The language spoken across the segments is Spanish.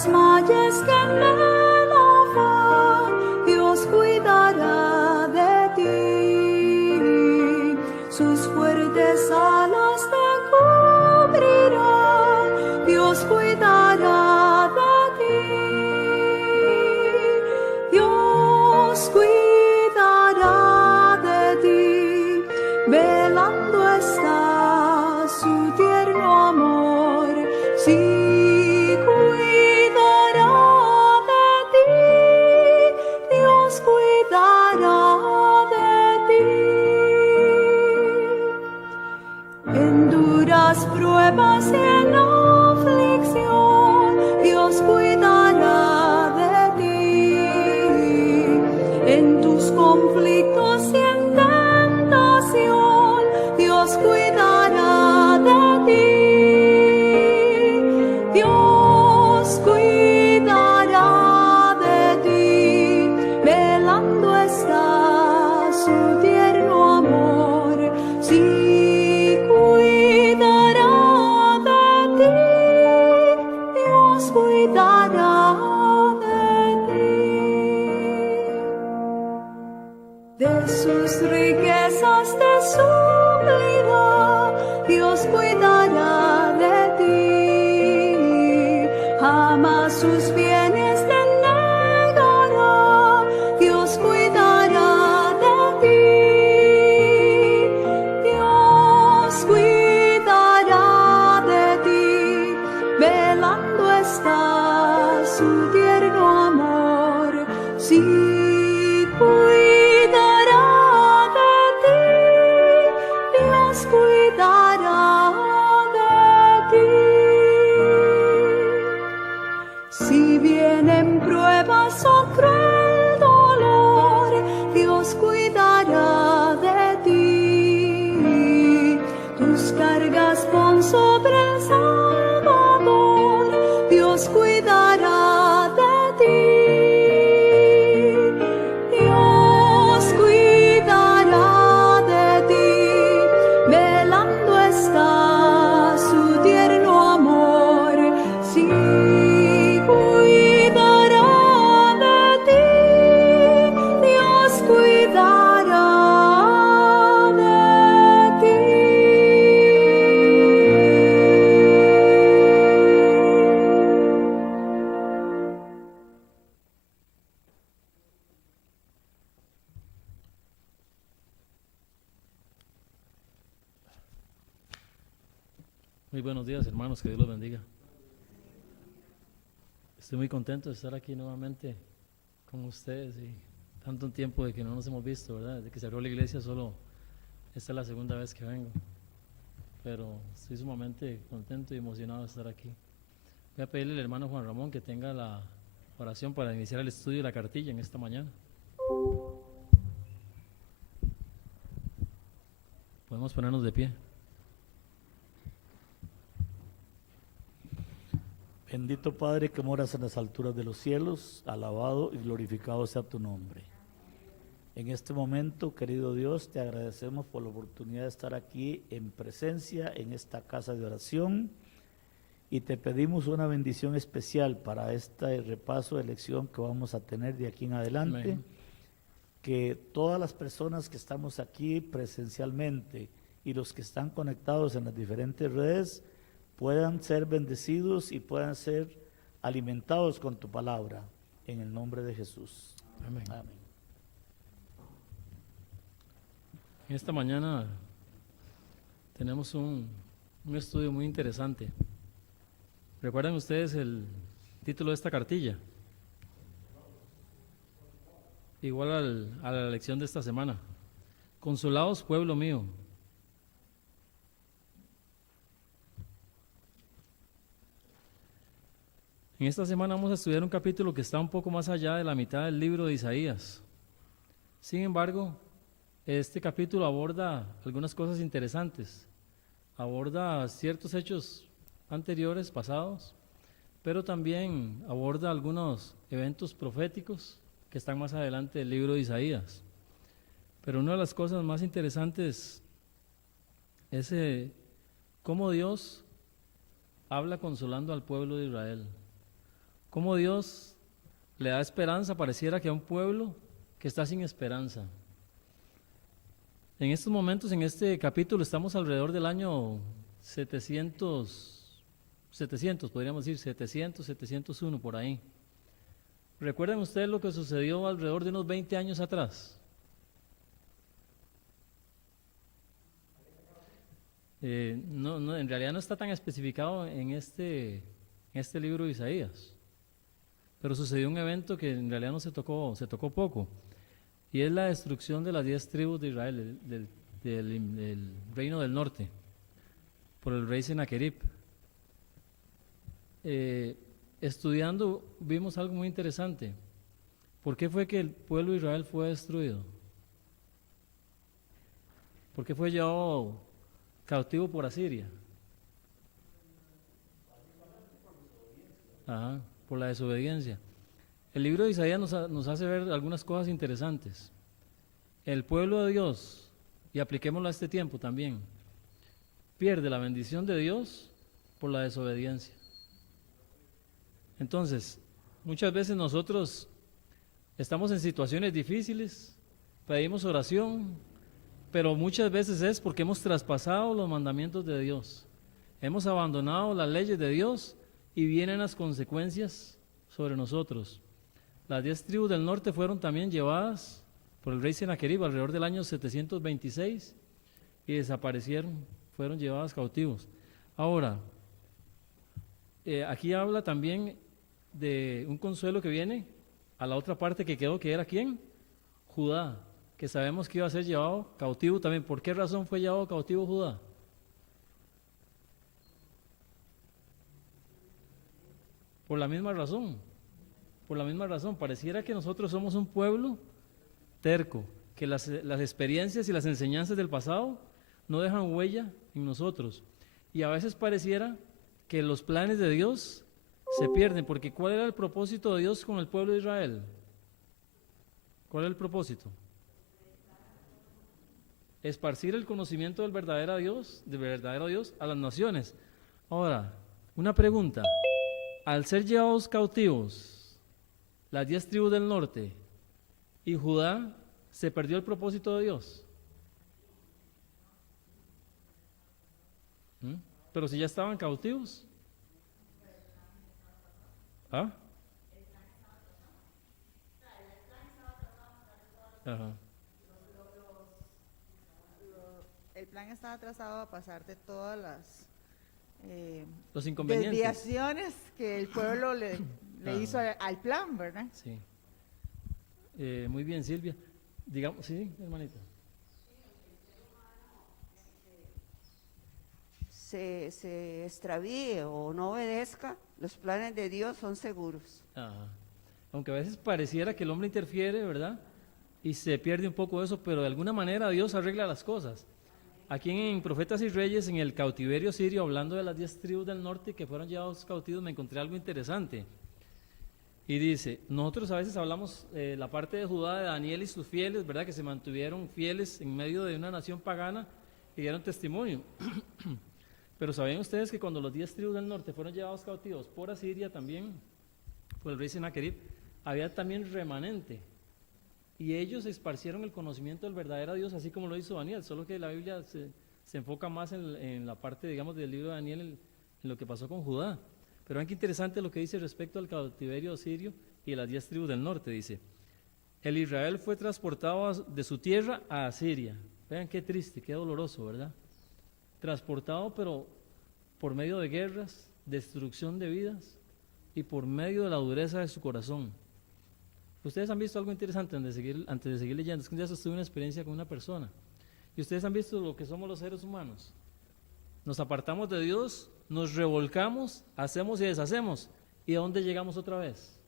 las mallas que en él afán, Dios cuidará de ti. Sus fuertes alas te cubrirá, Dios cuidará de ti. Dios cuidará de ti, velando está su tierno amor. Sí, cuidará de ti, Dios cuidará de ti. En duras pruebas y en aflicción, Dios cuidará de ti. En tus conflictos y en tentación, Dios cuidará de ti. Dios cuidará de ti, velando está su tierno amor. Sí, cuidará de ti, Dios cuidará de ti. De sus riquezas te suplirá, Dios cuidará de ti. Jamás sus bienes te negará, Dios cuidará de ti. Dios cuidará de ti, velando está su tierno amor. Sí, cuidará de ti, Dios cuidará de ti. Si vienen pruebas o cruel dolor, Dios cuidará de ti. Tus cargas pon sobre el Salvador, Dios cuidará de ti. Dios cuidará de ti, velando está su tierno amor. Sí, cuidará de ti, Dios cuidará de ti. Muy buenos días, hermanos, que Dios los bendiga. Estoy muy contento de estar aquí nuevamente con ustedes y tanto tiempo de que no nos hemos visto, ¿verdad? Desde que se abrió la iglesia, solo esta es la segunda vez que vengo, pero estoy sumamente contento y emocionado de estar aquí. Voy a pedirle al hermano Juan Ramón que tenga la oración para iniciar el estudio de la cartilla en esta mañana. Podemos ponernos de pie. Bendito Padre que moras en las alturas de los cielos, alabado y glorificado sea tu nombre. En este momento, querido Dios, te agradecemos por la oportunidad de estar aquí en presencia en esta casa de oración y te pedimos una bendición especial para este repaso de lección que vamos a tener de aquí en adelante. Amén. Que todas las personas que estamos aquí presencialmente y los que están conectados en las diferentes redes puedan ser bendecidos y puedan ser alimentados con tu palabra, en el nombre de Jesús. Amén. Amén. En esta mañana tenemos un estudio muy interesante. ¿Recuerdan ustedes el título de esta cartilla? Igual a la lección de esta semana. Consolaos, pueblo mío. En esta semana vamos a estudiar un capítulo que está un poco más allá de la mitad del libro de Isaías. Sin embargo, este capítulo aborda algunas cosas interesantes. Aborda ciertos hechos anteriores, pasados, pero también aborda algunos eventos proféticos que están más adelante del libro de Isaías. Pero una de las cosas más interesantes es cómo Dios habla consolando al pueblo de Israel. cómo Dios le da esperanza, pareciera que a un pueblo que está sin esperanza. En estos momentos, en este capítulo, estamos alrededor del año 700, podríamos decir, 701, por ahí. ¿Recuerdan ustedes lo que sucedió alrededor de unos 20 años atrás? No, en realidad no está tan especificado en este libro de Isaías, pero sucedió un evento que en realidad no se tocó poco, y es la destrucción de las 10 tribus de Israel, del reino del norte, por el rey Sennacherib. Estudiando vimos algo muy interesante. ¿Por qué fue que el pueblo de Israel fue destruido? ¿Por qué fue llevado cautivo por Asiria? Ajá, por la desobediencia. El libro de Isaías nos hace ver algunas cosas interesantes. El pueblo de Dios, y apliquémoslo a este tiempo también, pierde la bendición de Dios por la desobediencia. Entonces, muchas veces nosotros estamos en situaciones difíciles, pedimos oración, pero muchas veces es porque hemos traspasado los mandamientos de Dios, hemos abandonado las leyes de Dios y vienen las consecuencias sobre nosotros. Las 10 tribus del norte fueron también llevadas por el rey Sennacherib alrededor del año 726 y desaparecieron, fueron llevadas cautivos. Ahora, aquí habla también de un consuelo que viene a la otra parte que quedó, que era ¿quién? Judá, que sabemos que iba a ser llevado cautivo también. ¿Por qué razón fue llevado cautivo Judá? Por la misma razón, pareciera que nosotros somos un pueblo terco, que las experiencias y las enseñanzas del pasado no dejan huella en nosotros, y a veces pareciera que los planes de Dios se pierden, porque ¿cuál era el propósito de Dios con el pueblo de Israel? ¿Cuál era el propósito? Esparcir el conocimiento del verdadero Dios a las naciones. Ahora, una pregunta: al ser llevados cautivos las 10 tribus del norte y Judá, ¿se perdió el propósito de Dios? Pero si ya estaban cautivos. ¿Ah? Ajá. El plan estaba trazado a pasar de todas las Los inconvenientes. desviaciones que el pueblo le hizo al plan, ¿verdad? Sí. Muy bien, Silvia. Digamos, sí, hermanita. Se extravíe o no obedezca, los planes de Dios son seguros. Ajá. Aunque a veces pareciera que el hombre interfiere, ¿verdad? Y se pierde un poco eso, pero de alguna manera Dios arregla las cosas. Aquí en Profetas y Reyes, en el cautiverio sirio, hablando de las 10 tribus del norte que fueron llevados cautivos, me encontré algo interesante. Y dice, nosotros a veces hablamos la parte de Judá, de Daniel y sus fieles, ¿verdad? Que se mantuvieron fieles en medio de una nación pagana y dieron testimonio. Pero ¿sabían ustedes que cuando los 10 tribus del norte fueron llevados cautivos por Asiria también, por el rey Sennacherib, había también remanente? Y ellos esparcieron el conocimiento del verdadero Dios, así como lo hizo Daniel, solo que la Biblia se enfoca más en la parte, digamos, del libro de Daniel, en lo que pasó con Judá. Pero vean qué interesante lo que dice respecto al cautiverio sirio y las 10 tribus del norte. Dice, el Israel fue transportado de su tierra a Asiria. Vean qué triste, qué doloroso, ¿verdad? Transportado, pero por medio de guerras, destrucción de vidas y por medio de la dureza de su corazón. Ustedes han visto algo interesante antes de seguir leyendo. Es que un día tuve una experiencia con una persona. Y ustedes han visto lo que somos los seres humanos. Nos apartamos de Dios, nos revolcamos, hacemos y deshacemos. ¿Y a dónde llegamos otra vez?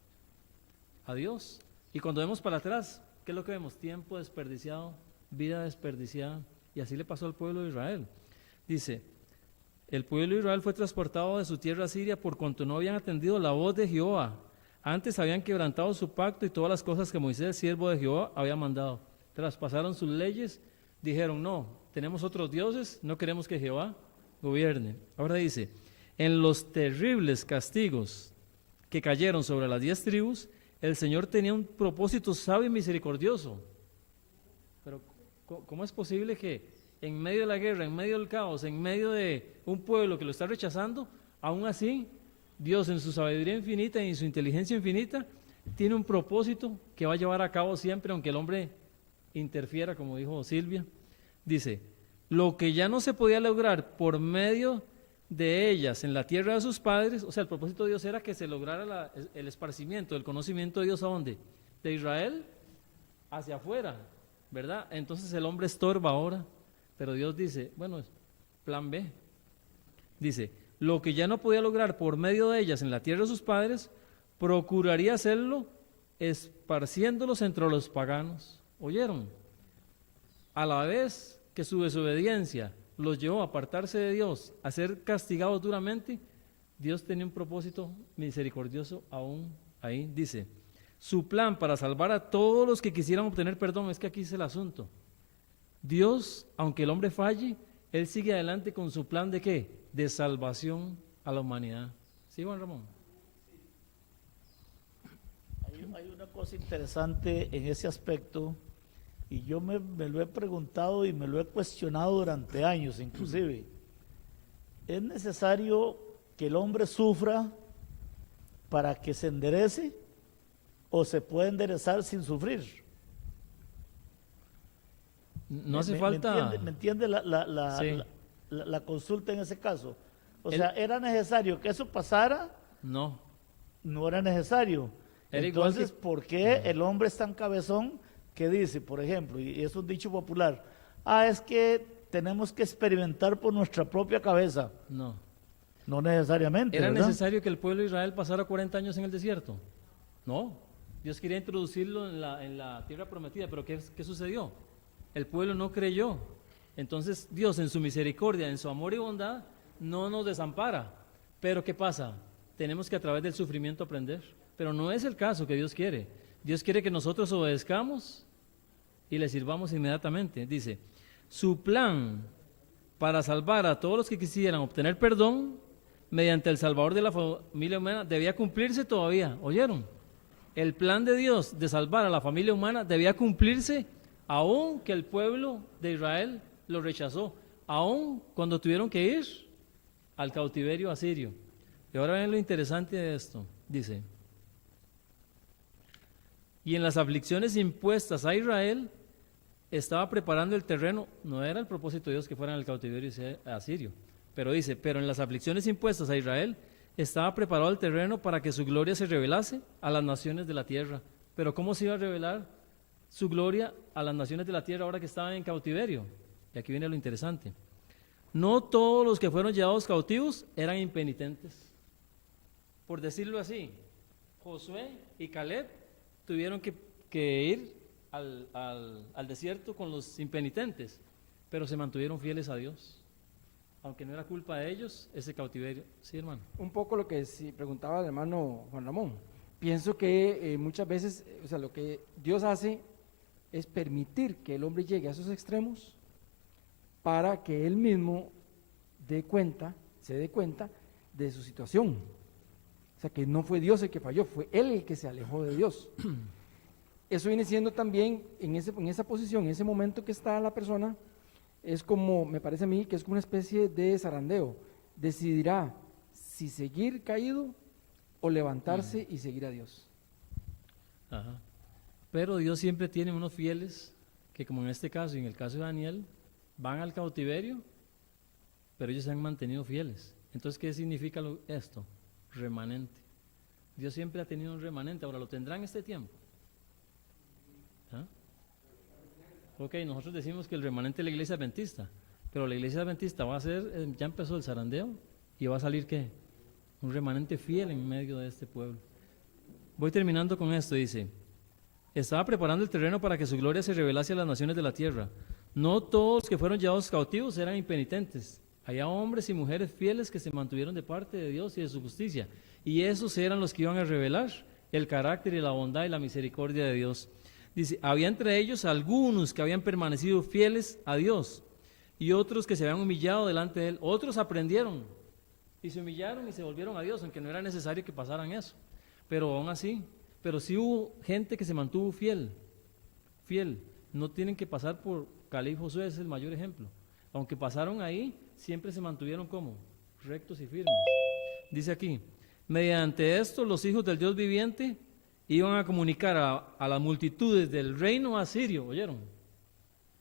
A Dios. Y cuando vemos para atrás, ¿qué es lo que vemos? Tiempo desperdiciado, vida desperdiciada. Y así le pasó al pueblo de Israel. Dice, el pueblo de Israel fue transportado de su tierra a Siria por cuanto no habían atendido la voz de Jehová. Antes habían quebrantado su pacto y todas las cosas que Moisés, siervo de Jehová, había mandado. Traspasaron sus leyes, dijeron, no, tenemos otros dioses, no queremos que Jehová gobierne. Ahora dice, en los terribles castigos que cayeron sobre las 10 tribus, el Señor tenía un propósito sabio y misericordioso. Pero ¿cómo es posible que en medio de la guerra, en medio del caos, en medio de un pueblo que lo está rechazando, aún así Dios en su sabiduría infinita y en su inteligencia infinita tiene un propósito que va a llevar a cabo siempre, aunque el hombre interfiera, como dijo Silvia? Dice, lo que ya no se podía lograr por medio de ellas en la tierra de sus padres, o sea, el propósito de Dios era que se lograra el esparcimiento, el conocimiento de Dios. ¿A dónde? De Israel hacia afuera, ¿verdad? Entonces el hombre estorba ahora, pero Dios dice, bueno, plan B. Dice, lo que ya no podía lograr por medio de ellas en la tierra de sus padres, procuraría hacerlo esparciéndolos entre los paganos. ¿Oyeron? A la vez que su desobediencia los llevó a apartarse de Dios, a ser castigados duramente, Dios tenía un propósito misericordioso aún ahí. Dice, su plan para salvar a todos los que quisieran obtener perdón, es que aquí es el asunto. Dios, aunque el hombre falle, Él sigue adelante con su plan ¿de qué? De salvación a la humanidad. ¿Sí, Juan Ramón? Hay una cosa interesante en ese aspecto, y yo me lo he preguntado y me lo he cuestionado durante años inclusive. ¿Es necesario que el hombre sufra para que se enderece o se puede enderezar sin sufrir? No hace falta... ¿Me entiende Sí. la consulta en ese caso? O sea, ¿era necesario que eso pasara? No. No era necesario. Era igual Entonces, que- ¿por qué el hombre es tan cabezón que dice, por ejemplo, y es un dicho popular, es que tenemos que experimentar por nuestra propia cabeza? No. No necesariamente, ¿Era ¿verdad? necesario que el pueblo de Israel pasara 40 años en el desierto? No. Dios quería introducirlo en la tierra prometida, pero ¿qué sucedió? El pueblo no creyó. Entonces Dios en su misericordia, en su amor y bondad, no nos desampara. Pero ¿qué pasa? Tenemos que a través del sufrimiento aprender. Pero no es el caso que Dios quiere. Dios quiere que nosotros obedezcamos y le sirvamos inmediatamente. Dice, su plan para salvar a todos los que quisieran obtener perdón mediante el Salvador de la familia humana debía cumplirse todavía. ¿Oyeron? El plan de Dios de salvar a la familia humana debía cumplirse aun que el pueblo de Israel lo rechazó, aun cuando tuvieron que ir al cautiverio asirio. Y ahora ven lo interesante de esto. Dice, y en las aflicciones impuestas a Israel, estaba preparando el terreno. No era el propósito de Dios que fueran al cautiverio asirio, pero dice, pero en las aflicciones impuestas a Israel, estaba preparado el terreno para que su gloria se revelase a las naciones de la tierra. Pero ¿cómo se iba a revelar su gloria a las naciones de la tierra ahora que estaban en cautiverio? Y aquí viene lo interesante. No todos los que fueron llevados cautivos eran impenitentes. Por decirlo así, Josué y Caleb tuvieron que ir al desierto con los impenitentes, pero se mantuvieron fieles a Dios, aunque no era culpa de ellos ese cautiverio. Sí, hermano. Un poco lo que sí preguntaba el hermano Juan Ramón. Pienso que muchas veces, o sea, lo que Dios hace es permitir que el hombre llegue a esos extremos para que él mismo se dé cuenta de su situación. O sea, que no fue Dios el que falló, fue él el que se alejó de Dios. Eso viene siendo también, en esa posición, en ese momento que está la persona, es como, me parece a mí, que es como una especie de zarandeo. Decidirá si seguir caído o levantarse y seguir a Dios. Ajá. Pero Dios siempre tiene unos fieles que, como en este caso y en el caso de Daniel, van al cautiverio, pero ellos se han mantenido fieles. Entonces, ¿qué significa esto? Remanente. Dios siempre ha tenido un remanente, ahora lo tendrá en este tiempo. ¿Ah? Ok, nosotros decimos que el remanente es la iglesia adventista, pero la iglesia adventista va a ser, ya empezó el zarandeo y va a salir ¿qué? Un remanente fiel en medio de este pueblo. Voy terminando con esto, dice, estaba preparando el terreno para que su gloria se revelase a las naciones de la tierra. No todos los que fueron llevados cautivos eran impenitentes. Había hombres y mujeres fieles que se mantuvieron de parte de Dios y de su justicia. Y esos eran los que iban a revelar el carácter y la bondad y la misericordia de Dios. Dice, había entre ellos algunos que habían permanecido fieles a Dios y otros que se habían humillado delante de Él. Otros aprendieron y se humillaron y se volvieron a Dios, aunque no era necesario que pasaran eso. Pero aún así, pero sí hubo gente que se mantuvo fiel, fiel. No tienen que pasar por Caleb y Josué, es el mayor ejemplo. Aunque pasaron ahí, siempre se mantuvieron como rectos y firmes. Dice aquí, mediante esto los hijos del Dios viviente iban a comunicar a las multitudes del reino asirio, ¿oyeron?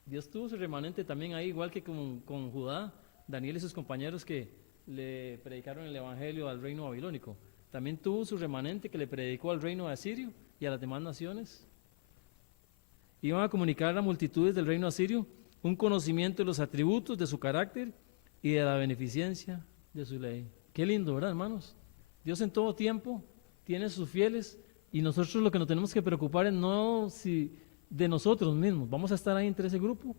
Dios tuvo su remanente también ahí, igual que con Judá, Daniel y sus compañeros que le predicaron el evangelio al reino babilónico. También tuvo su remanente que le predicó al reino asirio y a las demás naciones. Iban a comunicar a las multitudes del reino asirio un conocimiento de los atributos de su carácter y de la beneficencia de su ley. Qué lindo, ¿verdad, hermanos? Dios en todo tiempo tiene sus fieles y nosotros lo que nos tenemos que preocupar es no si de nosotros mismos. Vamos a estar ahí entre ese grupo.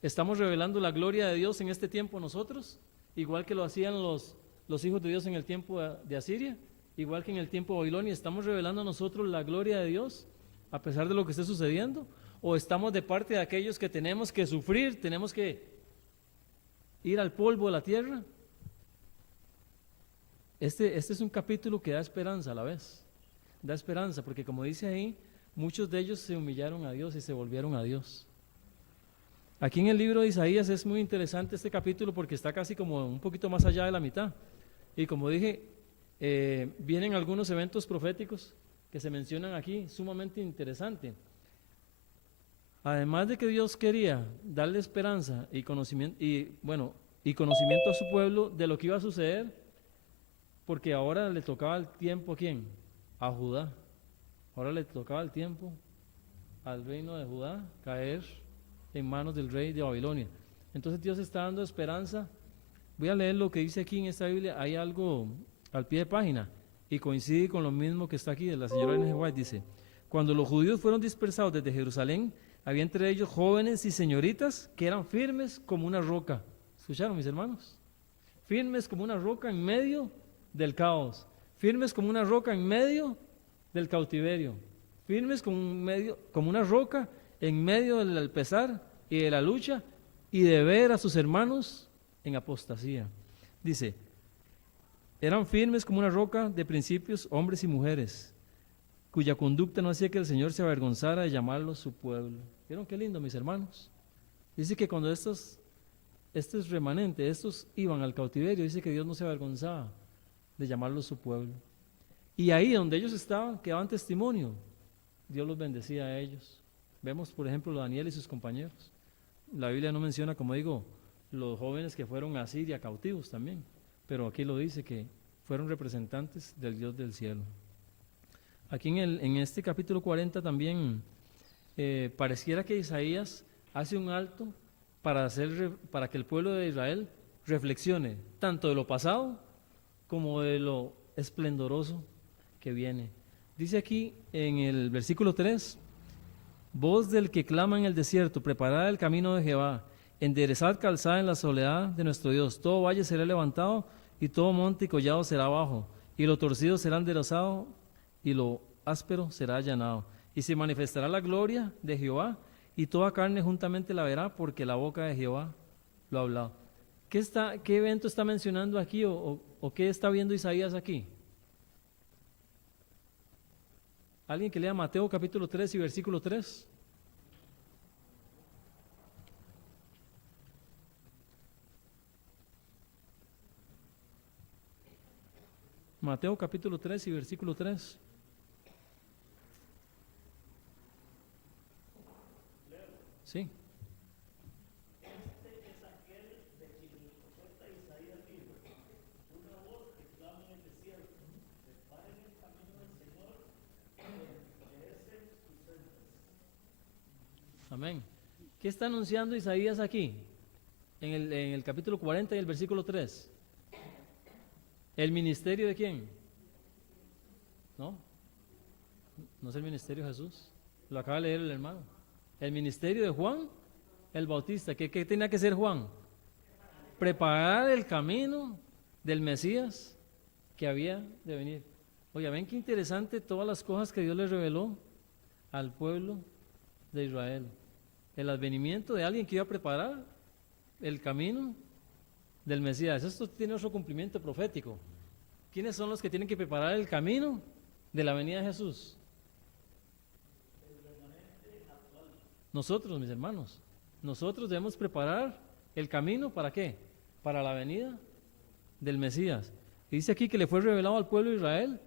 Estamos revelando la gloria de Dios en este tiempo nosotros, igual que lo hacían los hijos de Dios en el tiempo de Asiria, igual que en el tiempo de Babilonia. Estamos revelando a nosotros la gloria de Dios a pesar de lo que esté sucediendo. ¿O estamos de parte de aquellos que tenemos que sufrir, tenemos que ir al polvo de la tierra? Este es un capítulo que da esperanza a la vez. Da esperanza, porque como dice ahí, muchos de ellos se humillaron a Dios y se volvieron a Dios. Aquí en el libro de Isaías es muy interesante este capítulo porque está casi como un poquito más allá de la mitad. Y como dije, vienen algunos eventos proféticos que se mencionan aquí, sumamente interesante. Además de que Dios quería darle esperanza y conocimiento, conocimiento a su pueblo de lo que iba a suceder, porque ahora le tocaba el tiempo ¿a quién? A Judá. Ahora le tocaba el tiempo al reino de Judá caer en manos del rey de Babilonia. Entonces Dios está dando esperanza. Voy a leer lo que dice aquí en esta Biblia. Hay algo al pie de página y coincide con lo mismo que está aquí de la señora N. G. White. Dice, cuando los judíos fueron dispersados desde Jerusalén, había entre ellos jóvenes y señoritas que eran firmes como una roca. ¿Escucharon, mis hermanos? Firmes como una roca en medio del caos. Firmes como una roca en medio del cautiverio. Firmes como una roca en medio del pesar y de la lucha y de ver a sus hermanos en apostasía. Dice, eran firmes como una roca de principios, hombres y mujeres, cuya conducta no hacía que el Señor se avergonzara de llamarlos su pueblo. ¿Vieron qué lindo, mis hermanos? Dice que cuando estos remanentes, estos iban al cautiverio, dice que Dios no se avergonzaba de llamarlos su pueblo. Y ahí donde ellos estaban, quedaban testimonio. Dios los bendecía a ellos. Vemos, por ejemplo, a Daniel y sus compañeros. La Biblia no menciona, como digo, los jóvenes que fueron a Siria cautivos también, pero aquí lo dice que fueron representantes del Dios del cielo. Aquí en este capítulo 40 también pareciera que Isaías hace un alto para que el pueblo de Israel reflexione tanto de lo pasado como de lo esplendoroso que viene. Dice aquí en el versículo 3, voz del que clama en el desierto, preparad el camino de Jehová, enderezad calzada en la soledad de nuestro Dios, todo valle será levantado y todo monte y collado será abajo, y lo torcido será enderezado y lo áspero será allanado, y se manifestará la gloria de Jehová, y toda carne juntamente la verá, porque la boca de Jehová lo ha hablado. ¿Qué evento está mencionando aquí o qué está viendo Isaías aquí? ¿Alguien que lea Mateo capítulo 3 y versículo 3? Mateo capítulo 3 y versículo 3. Sí. Amén. ¿Qué está anunciando Isaías aquí? En el capítulo 40 y el versículo 3. ¿El ministerio de quién? ¿No? No es el ministerio de Jesús. Lo acaba de leer el hermano. El ministerio de Juan el Bautista. ¿Qué tenía que hacer Juan? Preparar el camino del Mesías que había de venir. Oiga, ven qué interesante todas las cosas que Dios le reveló al pueblo de Israel. El advenimiento de alguien que iba a preparar el camino del Mesías. Esto tiene otro cumplimiento profético. ¿Quiénes son los que tienen que preparar el camino de la venida de Jesús? Nosotros, mis hermanos, nosotros debemos preparar el camino, ¿para qué? Para la venida del Mesías. Dice aquí que le fue revelado al pueblo de Israel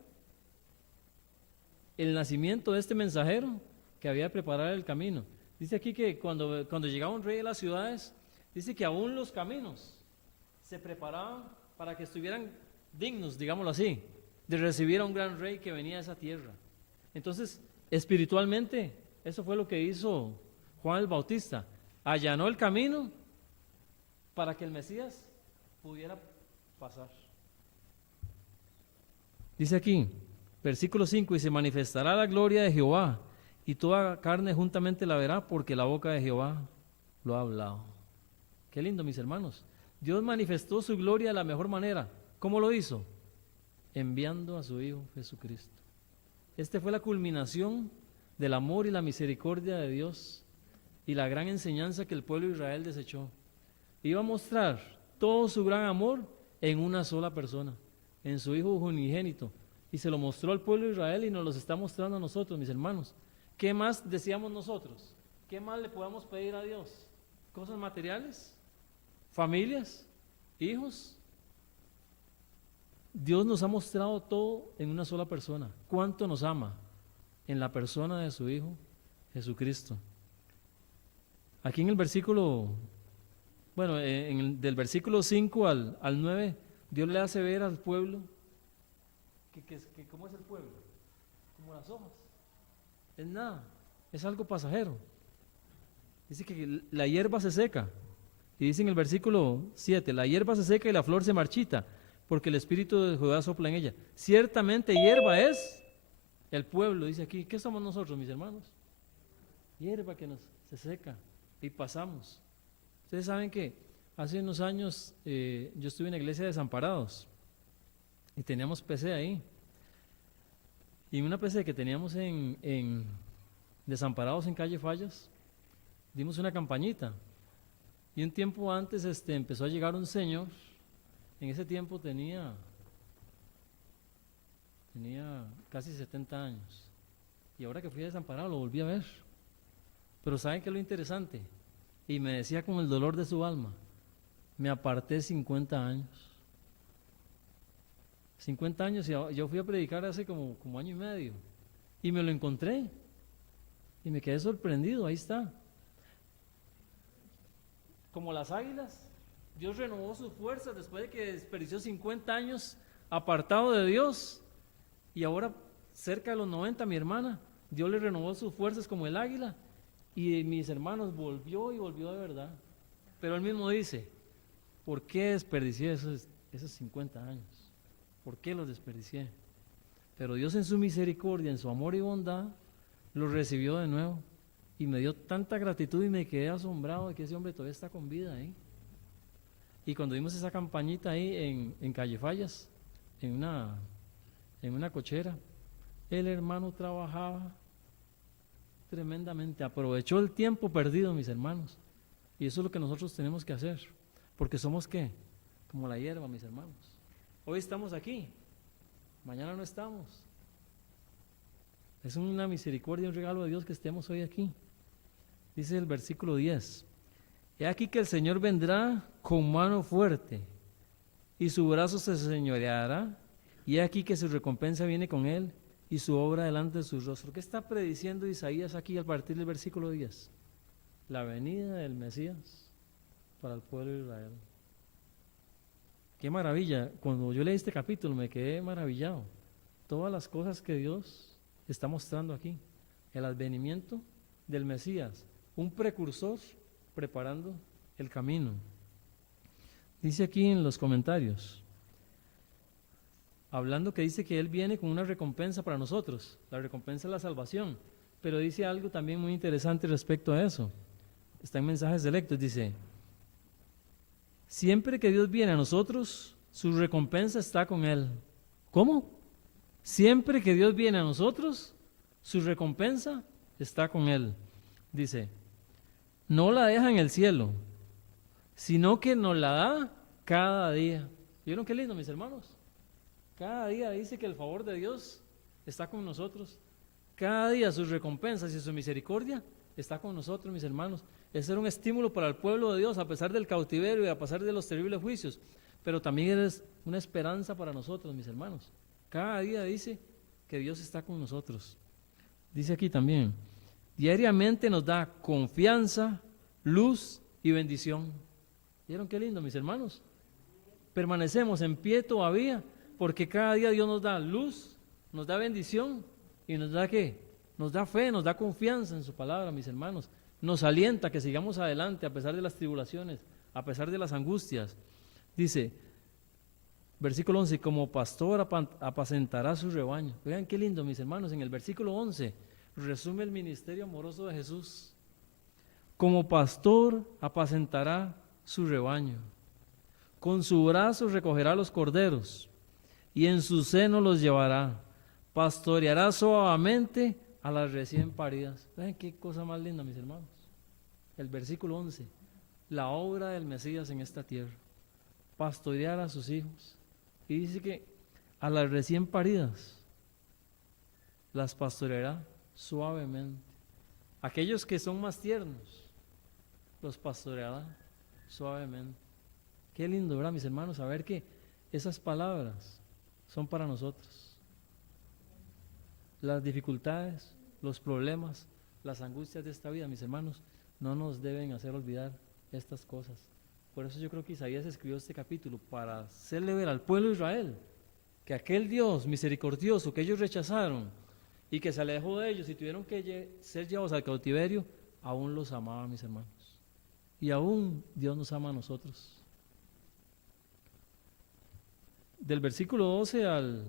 el nacimiento de este mensajero que había de preparar el camino. Dice aquí que cuando llegaba un rey de las ciudades, dice que aún los caminos se preparaban para que estuvieran dignos, digámoslo así, de recibir a un gran rey que venía de esa tierra. Entonces, espiritualmente, eso fue lo que hizo Juan el Bautista. Allanó el camino para que el Mesías pudiera pasar. Dice aquí, versículo 5, y se manifestará la gloria de Jehová, y toda carne juntamente la verá, porque la boca de Jehová lo ha hablado. Qué lindo, mis hermanos. Dios manifestó su gloria de la mejor manera. ¿Cómo lo hizo? Enviando a su Hijo Jesucristo. Esta fue la culminación del amor y la misericordia de Dios y la gran enseñanza que el pueblo de Israel desechó. Iba a mostrar todo su gran amor en una sola persona, en su Hijo unigénito. Y se lo mostró al pueblo de Israel y nos lo está mostrando a nosotros, mis hermanos. ¿Qué más deseamos nosotros? ¿Qué más le podemos pedir a Dios? ¿Cosas materiales? ¿Familias? ¿Hijos? Dios nos ha mostrado todo en una sola persona. ¿Cuánto nos ama? En la persona de su Hijo Jesucristo. Aquí en el versículo, del versículo 5 al 9, Dios le hace ver al pueblo que ¿cómo es el pueblo? Como las hojas. Es nada, es algo pasajero. Dice que la hierba se seca. Y dice en el versículo 7, la hierba se seca y la flor se marchita, porque el Espíritu de Jehová sopla en ella. Ciertamente hierba es el pueblo, dice aquí. ¿Qué somos nosotros, mis hermanos? Hierba que se seca y pasamos. Ustedes saben que hace unos años yo estuve en la iglesia de Desamparados y teníamos PC ahí. Y en una PC que teníamos en Desamparados en calle Fallas, dimos una campañita. Y un tiempo antes empezó a llegar un señor. En ese tiempo tenía casi 70 años. Y ahora que fui a Desamparado lo volví a ver. Pero ¿saben qué es lo interesante? Y me decía con el dolor de su alma, me aparté 50 años. 50 años y yo fui a predicar hace como año y medio. Y me lo encontré. Y me quedé sorprendido, ahí está. Como las águilas, Dios renovó sus fuerzas después de que desperdició 50 años apartado de Dios. Y ahora, cerca de los 90, mi hermana, Dios le renovó sus fuerzas como el águila. Y mis hermanos, volvió y volvió de verdad. Pero él mismo dice, ¿por qué desperdicié esos 50 años? ¿Por qué los desperdicié? Pero Dios en su misericordia, en su amor y bondad, los recibió de nuevo. Y me dio tanta gratitud y me quedé asombrado de que ese hombre todavía está con vida ahí. Y cuando vimos esa campañita ahí en Calle Fallas, en una cochera, el hermano trabajaba tremendamente, aprovechó el tiempo perdido, mis hermanos. Y eso es lo que nosotros tenemos que hacer, porque somos ¿qué? Como la hierba, mis hermanos. Hoy estamos aquí, mañana no estamos. Es una misericordia, un regalo de Dios que estemos hoy aquí. Dice el versículo 10, he aquí que el Señor vendrá con mano fuerte y su brazo se señoreará, y he aquí que su recompensa viene con él y su obra delante de su rostro. ¿Qué está prediciendo Isaías aquí a partir del versículo 10? La venida del Mesías para el pueblo de Israel. Qué maravilla, cuando yo leí este capítulo me quedé maravillado. Todas las cosas que Dios está mostrando aquí, el advenimiento del Mesías, un precursor preparando el camino. Dice aquí en los comentarios, hablando que dice que Él viene con una recompensa para nosotros, la recompensa es la salvación, pero dice algo también muy interesante respecto a eso. Está en Mensajes Selectos, dice, siempre que Dios viene a nosotros, su recompensa está con Él. ¿Cómo? Siempre que Dios viene a nosotros, su recompensa está con Él. Dice, no la deja en el cielo, sino que nos la da cada día. ¿Vieron qué lindo, mis hermanos? Cada día dice que el favor de Dios está con nosotros. Cada día sus recompensas y su misericordia está con nosotros, mis hermanos. Ese era un estímulo para el pueblo de Dios, a pesar del cautiverio y a pesar de los terribles juicios. Pero también es una esperanza para nosotros, mis hermanos. Cada día dice que Dios está con nosotros. Dice aquí también, diariamente nos da confianza, luz y bendición. ¿Vieron qué lindo, mis hermanos? Permanecemos en pie todavía porque cada día Dios nos da luz, nos da bendición y nos da ¿qué? Nos da fe, nos da confianza en su palabra, mis hermanos. Nos alienta a que sigamos adelante a pesar de las tribulaciones, a pesar de las angustias. Dice, versículo 11, como pastor apacentará su rebaño. Vean qué lindo, mis hermanos, en el versículo 11 resume el ministerio amoroso de Jesús. Como pastor apacentará su rebaño. Con su brazo recogerá los corderos y en su seno los llevará. Pastoreará suavemente a las recién paridas. ¿Ven qué cosa más linda, mis hermanos? El versículo 11, la obra del Mesías en esta tierra. Pastorear a sus hijos. Y dice que a las recién paridas las pastoreará suavemente. Aquellos que son más tiernos los pastoreará suavemente. Qué lindo, ¿verdad, mis hermanos? Saber que esas palabras son para nosotros. Las dificultades, los problemas, las angustias de esta vida, mis hermanos, no nos deben hacer olvidar estas cosas. Por eso yo creo que Isaías escribió este capítulo para hacerle ver al pueblo de Israel que aquel Dios misericordioso que ellos rechazaron y que se alejó de ellos y tuvieron que ser llevados al cautiverio, aún los amaba, mis hermanos. Y aún Dios nos ama a nosotros. Del versículo 12 al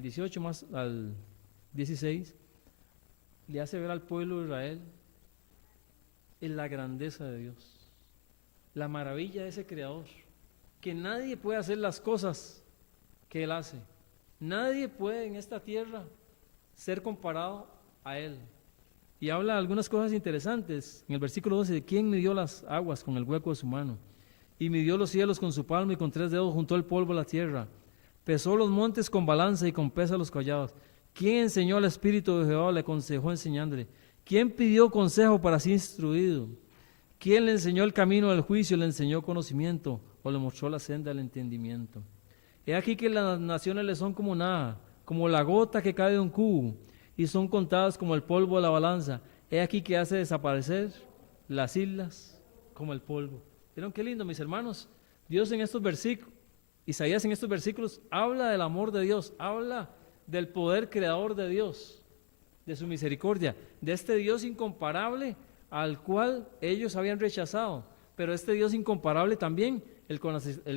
18 más al 16, le hace ver al pueblo de Israel en la grandeza de Dios, la maravilla de ese Creador, que nadie puede hacer las cosas que Él hace. Nadie puede en esta tierra ser comparado a Él. Y habla de algunas cosas interesantes. En el versículo 12, ¿de quién midió las aguas con el hueco de su mano? Y midió los cielos con su palma y con 3 dedos juntó el polvo a la tierra. Pesó los montes con balanza y con pesa los collados. ¿Quién enseñó al Espíritu de Jehová? Le aconsejó enseñándole. ¿Quién pidió consejo para ser instruido? ¿Quién le enseñó el camino del juicio? ¿Le enseñó conocimiento o le mostró la senda del entendimiento? He aquí que las naciones le son como nada, como la gota que cae de un cubo, y son contadas como el polvo de la balanza. He aquí que hace desaparecer las islas como el polvo. ¿Vieron qué lindo, mis hermanos? Dios en estos versículos, Isaías en estos versículos habla del amor de Dios, habla del poder creador de Dios, de su misericordia, de este Dios incomparable al cual ellos habían rechazado, pero este Dios incomparable también, el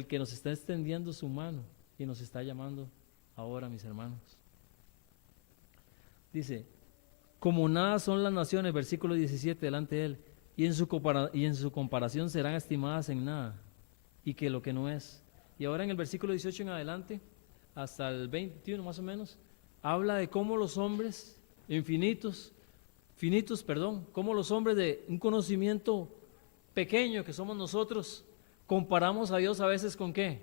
que nos está extendiendo su mano y nos está llamando ahora, mis hermanos. Dice, como nada son las naciones, versículo 17, delante de él, y en su comparación serán estimadas en nada, y que lo que no es. Y ahora en el versículo 18 en adelante, hasta el 21 más o menos, habla de cómo los hombres cómo los hombres de un conocimiento pequeño que somos nosotros, comparamos a Dios a veces ¿con qué?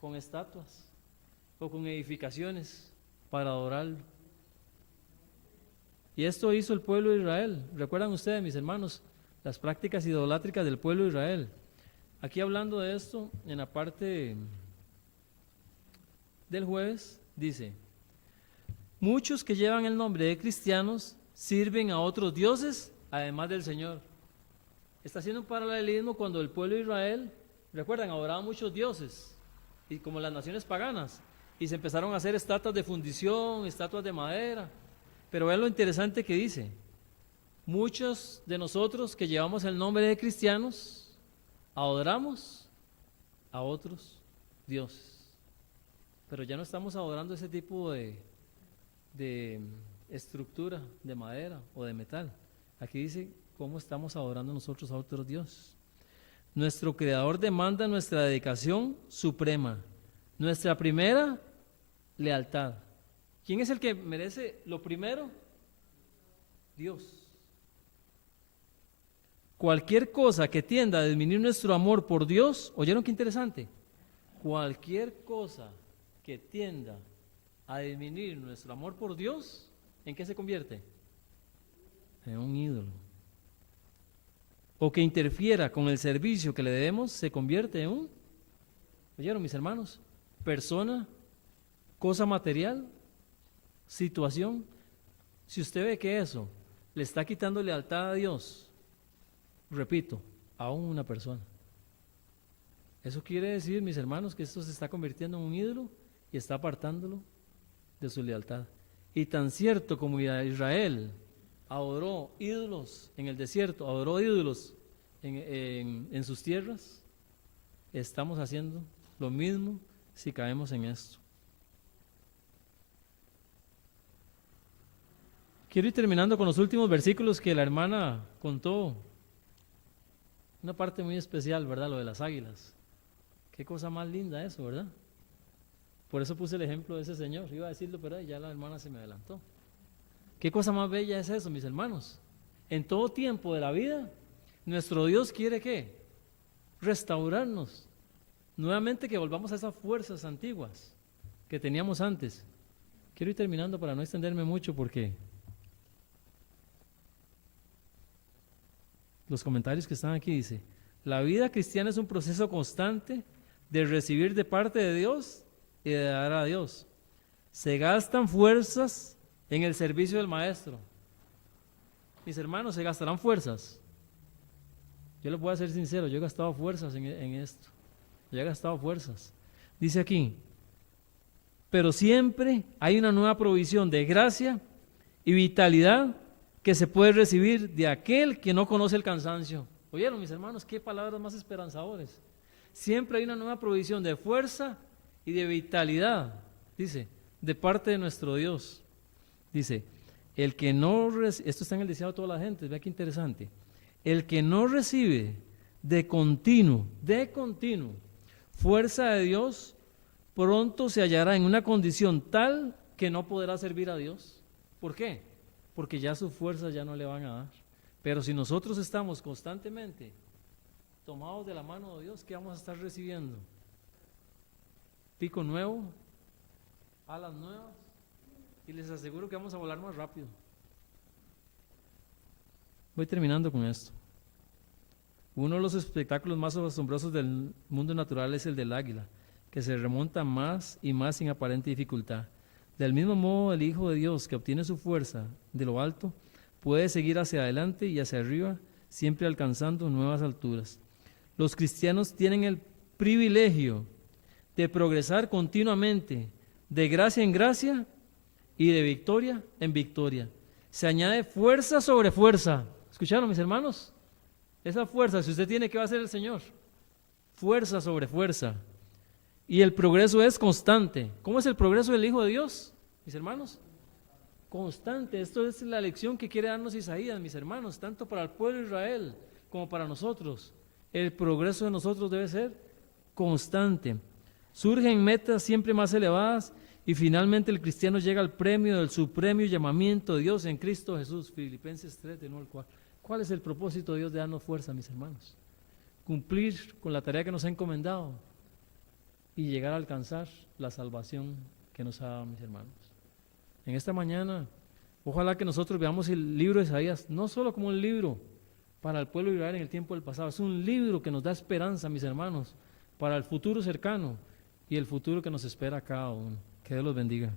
Con estatuas o con edificaciones para adorarlo. Y esto hizo el pueblo de Israel. ¿Recuerdan ustedes, mis hermanos, las prácticas idolátricas del pueblo de Israel? Aquí hablando de esto, en la parte del jueves, dice, muchos que llevan el nombre de cristianos sirven a otros dioses además del Señor. Está haciendo un paralelismo cuando el pueblo de Israel, recuerdan, adoraba muchos dioses, y como las naciones paganas, y se empezaron a hacer estatuas de fundición, estatuas de madera. Pero vean lo interesante que dice, muchos de nosotros que llevamos el nombre de cristianos, adoramos a otros dioses. Pero ya no estamos adorando ese tipo de estructura de madera o de metal. Aquí dice cómo estamos adorando nosotros a otros dioses. Nuestro Creador demanda nuestra dedicación suprema, nuestra primera lealtad. ¿Quién es el que merece lo primero? Dios. Cualquier cosa que tienda a disminuir nuestro amor por Dios, ¿oyeron qué interesante? Cualquier cosa que tienda a disminuir nuestro amor por Dios, ¿en qué se convierte? En un ídolo. O que interfiera con el servicio que le debemos, se convierte en un, ¿oyeron mis hermanos? Persona, cosa material, situación. Si usted ve que eso le está quitando lealtad a Dios, repito, a una persona. Eso quiere decir, mis hermanos, que esto se está convirtiendo en un ídolo y está apartándolo de su lealtad. Y tan cierto como Israel adoró ídolos en el desierto, adoró ídolos en sus tierras, estamos haciendo lo mismo si caemos en esto. Quiero ir terminando con los últimos versículos que la hermana contó. Una parte muy especial, ¿verdad? Lo de las águilas. Qué cosa más linda eso, ¿verdad? Por eso puse el ejemplo de ese señor. Iba a decirlo, pero ya la hermana se me adelantó. Qué cosa más bella es eso, mis hermanos. En todo tiempo de la vida, nuestro Dios quiere ¿qué? Restaurarnos. Nuevamente que volvamos a esas fuerzas antiguas que teníamos antes. Quiero ir terminando para no extenderme mucho porque los comentarios que están aquí dice, la vida cristiana es un proceso constante de recibir de parte de Dios y de dar a Dios. Se gastan fuerzas en el servicio del maestro. Mis hermanos, se gastarán fuerzas. Yo les voy a ser sincero, yo he gastado fuerzas en esto. Yo he gastado fuerzas. Dice aquí, pero siempre hay una nueva provisión de gracia y vitalidad que se puede recibir de aquel que no conoce el cansancio. ¿Oyeron, mis hermanos? Qué palabras más esperanzadores. Siempre hay una nueva provisión de fuerza y de vitalidad, dice, de parte de nuestro Dios. Dice, el que no, esto está en el deseado de toda la gente, vea qué interesante. El que no recibe de continuo, fuerza de Dios, pronto se hallará en una condición tal que no podrá servir a Dios. ¿Por qué? Porque ya sus fuerzas ya no le van a dar. Pero si nosotros estamos constantemente tomados de la mano de Dios, ¿qué vamos a estar recibiendo? Pico nuevo, alas nuevas, y les aseguro que vamos a volar más rápido. Voy terminando con esto. Uno de los espectáculos más asombrosos del mundo natural es el del águila, que se remonta más y más sin aparente dificultad. Del mismo modo, el Hijo de Dios, que obtiene su fuerza de lo alto, puede seguir hacia adelante y hacia arriba, siempre alcanzando nuevas alturas. Los cristianos tienen el privilegio de progresar continuamente, de gracia en gracia y de victoria en victoria. Se añade fuerza sobre fuerza. ¿Escucharon, mis hermanos? Esa fuerza, si usted tiene, ¿qué va a hacer el Señor? Fuerza sobre fuerza. Y el progreso es constante. ¿Cómo es el progreso del Hijo de Dios, mis hermanos? Constante. Esto es la lección que quiere darnos Isaías, mis hermanos, tanto para el pueblo de Israel como para nosotros. El progreso de nosotros debe ser constante. Surgen metas siempre más elevadas y finalmente el cristiano llega al premio del supremo llamamiento de Dios en Cristo Jesús. Filipenses 3, de 1 al 4. ¿Cuál es el propósito de Dios de darnos fuerza, mis hermanos? Cumplir con la tarea que nos ha encomendado y llegar a alcanzar la salvación que nos ha dado, mis hermanos. En esta mañana, ojalá que nosotros veamos el libro de Isaías no solo como un libro para el pueblo de Israel en el tiempo del pasado, es un libro que nos da esperanza, mis hermanos, para el futuro cercano y el futuro que nos espera a cada uno. Que Dios los bendiga.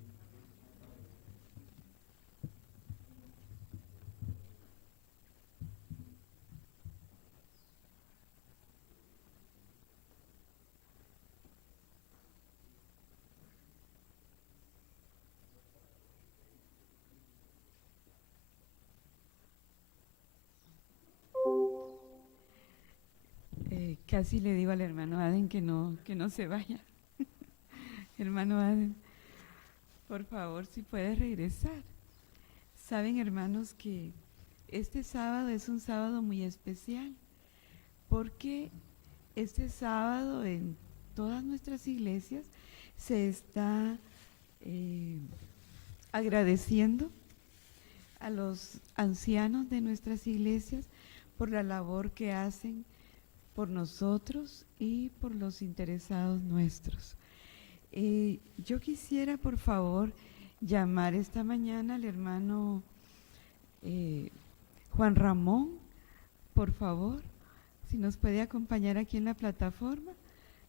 Casi le digo al hermano Aden que no se vaya. Hermano Aden, por favor, si puede regresar. Saben, hermanos, que este sábado es un sábado muy especial, porque este sábado en todas nuestras iglesias se está agradeciendo a los ancianos de nuestras iglesias por la labor que hacen por nosotros y por los interesados nuestros. Yo quisiera, por favor, llamar esta mañana al hermano Juan Ramón, por favor, si nos puede acompañar aquí en la plataforma,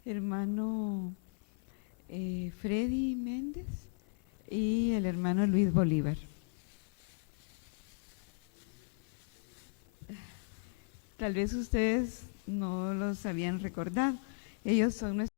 hermano Freddy Méndez y el hermano Luis Bolívar. Tal vez ustedes no los habían recordado. Ellos son nuestros